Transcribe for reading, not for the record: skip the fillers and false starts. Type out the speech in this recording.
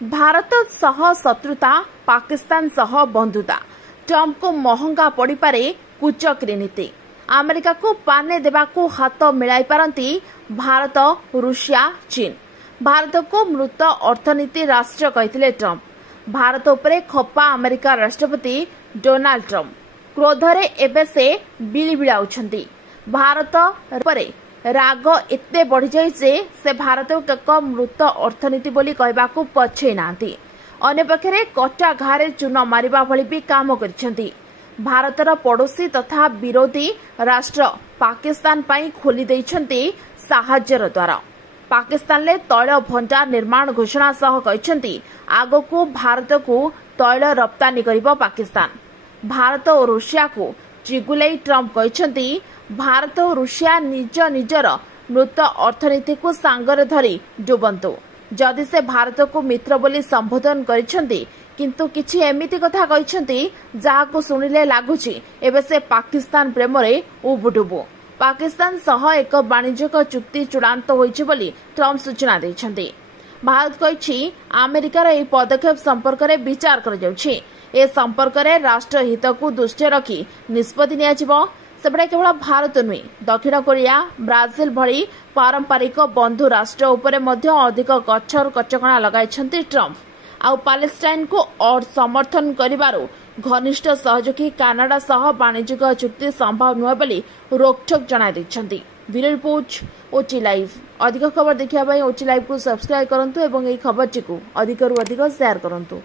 भारत सह शत्रुता पाकिस्तान सह बंधुता ट्रंप को महंगा पड़ पारे कुचक्री नीति अमेरिका को पाने देवाकू हाथ मिलाई पारती भारत रूसिया चीन भारत को मृत अर्थनीति राष्ट्र कहते ट्रंप भारत उपरे खपा अमेरिका राष्ट्रपति डोनाल्ड ट्रंप क्रोधरे एबे से बिलिबिड़ाउछंती भारत परे राग एते बढ़ी जाए से भारत को एक मृत अर्थनीति बोली कहबाकू पछे नांती अन्यपक्षे कटा घारे चून मारिबा भली भी काम करिसेंती भारतर पड़ोशी तथा विरोधी राष्ट्र पाकिस्तान पाई खोली देइछंती साहाय्यर द्वार पाकिस्तान ले तैल भंडार निर्माण घोषणा सह कहछंती आगको भारत को तैल रप्तानी करिबो पाकिस्तान भारत और रूसिया को चिगुलाई ट्रंप कहछंती भारत और रूसिया निज निजर मृत अर्थनीति को सांगरे धरी डुबंतु जदि से भारत को मित्र बोली संबोधन करिसेंती किंतु किछि एमिति कथा कहिसेंती जाहाको सुनिले लागुछि एबे से पाकिस्तान प्रेम रे उबुडुबु पाकिस्तान सह एक वाणिज्यिक चुक्ति चूड़ांत होइछि बोली ट्रंप सूचना दैछंती भारत कहिछि अमेरिकार एही पदक्षेप संपर्क रे विचार कर जाउछि ए संपर्क रे राष्ट्र हित को दृष्टि रखी निष्पत्ति नियाजिबो सेबडे केवल भारत नुहे दक्षिण कोरिया ब्राजिल भली पारंपरिक बंधु राष्ट्र उपरे मध्य अधिक कछर कचकणा लगाइछंती ट्रंप आउ पैलेस्टाइन को और समर्थन करिबारु घनिष्ठ सहयोगी कानाडा सह वाणिज्यिक चुक्ति संभव नुहे बोली रोकठोक जणाई दैछंती ब्यूरो रिपोर्ट ओची लाइव अधिक खबर देखिया ओची लाइव को सब्सक्राइब करंतु एवं एई खबरटी को अधिक रु अधिक शेयर करंतु।